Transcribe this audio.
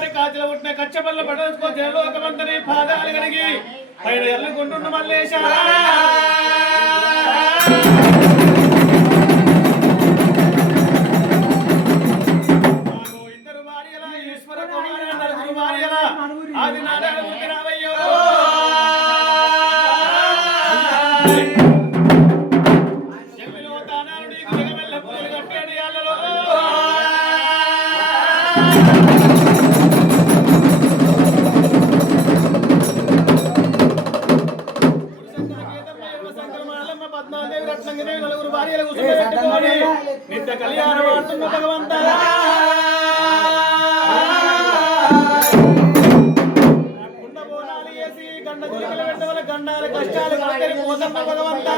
బండారి కాచల పుట్టిన కచ్చబల్ల పడచుకో జనలోకమంతని పాదాలు కడిగి పైన ఎల్లుకుంటున్న మల్లేశ ఇద్దరు భార్యల ఈశ్వర కుమార నలుగురు భార్యల ఆది నారాయణ మూర్తి రావయ్యో జమిలో తానాలు నీకు జగమెల్ల పూలు కట్టేడు యాళ్ళలో నలుగురు భార్యలు కూర్చోబెట్టుకొని నిత్య కళ్యాణం ఆడుతున్న భగవంత కుండ బోనాలు వేసి గండ జిలికలు పెట్టవల గండాల కష్టాలు కలకరి పోతమ్మ భగవంత